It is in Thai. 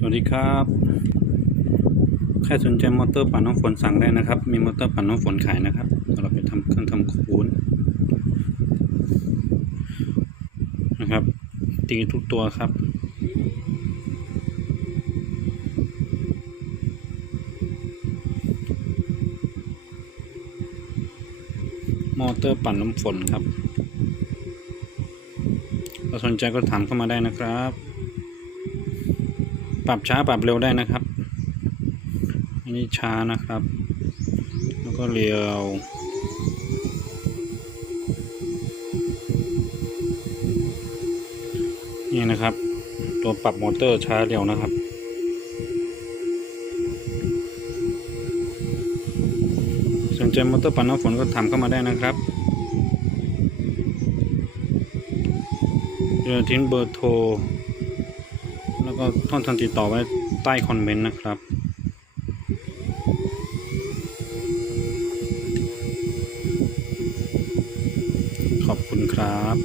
สวัสดีครับ ใครสนใจมอเตอร์ปั่นน้ำฝนสั่งได้นะครับ มีมอเตอร์ปั่นน้ำฝนขายนะครับเราไปทำเครื่องทำคูนนะครับตีทุกตัวครับมอเตอร์ปั่นน้ำฝนครับถ้าสนใจก็ถามเข้ามาได้นะครับ ปรับช้าปรับเร็วได้นะครับ อันนี้ช้านะครับ แล้วก็เร็วนี่นะครับ ตัวปรับมอเตอร์ช้าเร็วนะครับสนใจมอเตอร์ปั่นน้ำฝนก็ถามเข้ามาได้นะครับเดี๋ยวทิ้งเบอร์โทร แล้วก็ท่อนทางติดต่อไว้ใต้คอมเมนต์นะครับ ขอบคุณครับ